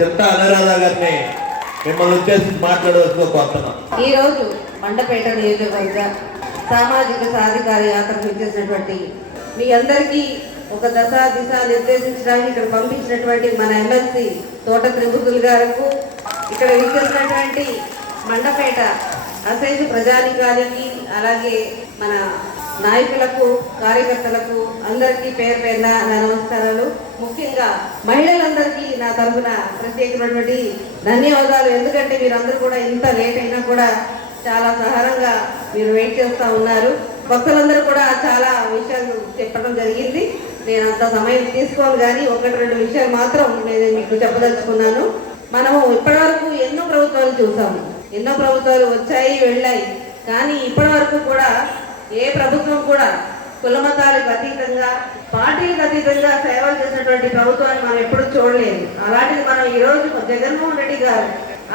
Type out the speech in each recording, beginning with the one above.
చింత అనురాధ గారిని. మిమ్మల్ని ఉద్దేశించి మాట్లాడవలసిన కోరుతున్నాం ఈరోజు మండపేట నియోజకవర్గ సామాజిక సాధికార యాత్రకు ఇచ్చేసినటువంటి మీ అందరికీ ఒక దశ దిశ నిర్దేశించడానికి ఇక్కడ పంపించినటువంటి మన ఎమ్మెల్సీ తోట త్రిభుతులు గారికి ఇక్కడ ఇచ్చేసినటువంటి మండపేట అసైజ్ ప్రజానికానికి అలాగే మన నాయకులకు కార్యకర్తలకు అందరికీ పేరు పేరున నా నమస్కారాలు. ముఖ్యంగా మహిళలందరికీ నా తరఫున ప్రత్యేకమైనటువంటి ధన్యవాదాలు. ఎందుకంటే మీరందరూ కూడా ఇంత లేట్ అయినా కూడా చాలా సహనంగా మీరు వెయిట్ చేస్తూ ఉన్నారు. భక్తులందరూ కూడా చాలా విషయాలు చెప్పడం జరిగింది. నేను అంత సమయం తీసుకోను కానీ ఒకటి రెండు విషయాలు మాత్రం నేను మీకు చెప్పదలుచుకున్నాను. మనము ఇప్పటివరకు ఎన్నో ప్రభుత్వాలు చూసాము. ఎన్నో ప్రభుత్వాలు వచ్చాయి వెళ్ళాయి. కానీ ఇప్పటివరకు కూడా ఏ ప్రభుత్వం కూడా కులమతాలకు అతీతంగా పార్టీలకు అతీతంగా సేవలు చేసినటువంటి ప్రభుత్వాన్ని మనం ఎప్పుడు చూడలేదు. అలాంటిది మనం ఈరోజు జగన్మోహన్ రెడ్డి గారు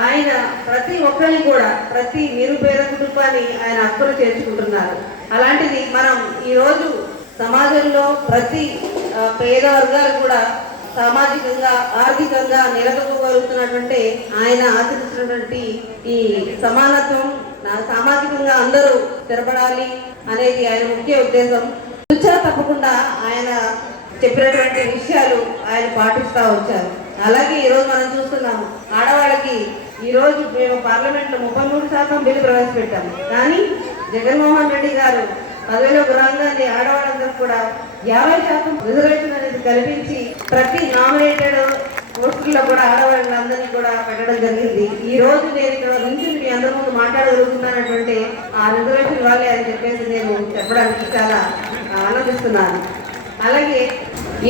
ఆయన ప్రతి ఒక్కరిని కూడా ప్రతి నిరుపేద కుటుంబాన్ని ఆయన హక్కులు చేర్చుకుంటున్నారు. అలాంటిది మనం ఈరోజు సమాజంలో ప్రతి పేద వర్గాలు కూడా సామాజికంగా ఆర్థికంగా నిలదొక్కగలుగుతున్నటువంటి ఆయన ఆచరించినటువంటి ఈ సమానత్వం నా సామాజికంగా అందరూ స్థిరపడాలి అనేది ఆయన ముఖ్య ఉద్దేశం. రుచా తప్పకుండా ఆయన చెప్పినటువంటి విషయాలు ఆయన పాటిస్తూ వచ్చారు. అలాగే ఈరోజు మనం చూస్తున్నాము ఆడవాళ్ళకి ఈరోజు మేము పార్లమెంట్లో ముప్పై మూడు శాతం బిల్లు ప్రవేశపెట్టాము. కానీ జగన్మోహన్ రెడ్డి గారు పదవిలో రాగానే ఆడవాళ్ళందరూ కూడా యాభై శాతం రిజర్వేషన్ కల్పించి ప్రతి నామినేటెడ్ పోస్టుల్లో కూడా ఆడవాళ్ళందరినీ కూడా పెట్టడం జరిగింది. ఈ రోజు నేను ఇక్కడ నుంచి మీ అందరి ముందు మాట్లాడగలుగుతున్నానంటే ఆ రిజర్వేషన్ వాళ్ళే అని చెప్పేసి నేను చెప్పడానికి చాలా ఆనందిస్తున్నాను. అలాగే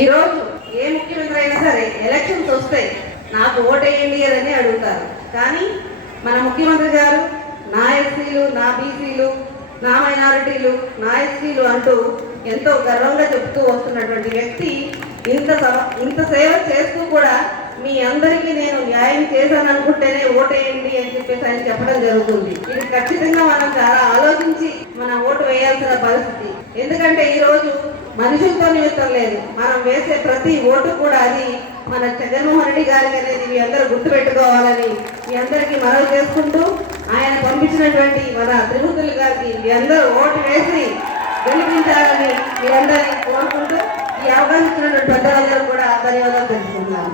ఈరోజు ఏ ముఖ్యమంత్రి అయినా సరే ఎలక్షన్స్ వస్తాయి. నాకు ఓటేయండి అని అడుగుతారు. కానీ మన ముఖ్యమంత్రి గారు నా ఎస్సీలు నా బీసీలు నా మైనారిటీలు నా ఎస్సీలు అంటూ ఎంతో గర్వంగా చెప్తూ వస్తున్నటువంటి వ్యక్తి ఇంత ఇంత సేవ చేస్తూ కూడా మీ అందరికీ నేను న్యాయం చేశాను అనుకుంటేనే ఓటేయండి అని చెప్పేసి ఆయన చెప్పడం జరుగుతుంది. ఇది ఖచ్చితంగా మనం చాలా ఆలోచించి మన ఓటు వేయాల్సిన పరిస్థితి. ఎందుకంటే ఈ రోజు మనుషులతో నిమిత్తం లేదు. మనం వేసే ప్రతి ఓటు కూడా అది మన జగన్మోహన్ రెడ్డి గారికి అనేది మీ అందరూ గుర్తుపెట్టుకోవాలని మీ అందరికీ మనవి చేసుకుంటూ ఆయన పంపించినటువంటి మన త్రిమూర్తులు గారికి మీ అందరూ ఓటు వేసి గెలిపించాలని మీ అందరినీ కోరుకుంటూ ఈ అవకాశం ఇచ్చినటువంటి పెద్దలందరూ కూడా ధన్యవాదాలు తెలుసుకుంటున్నాను.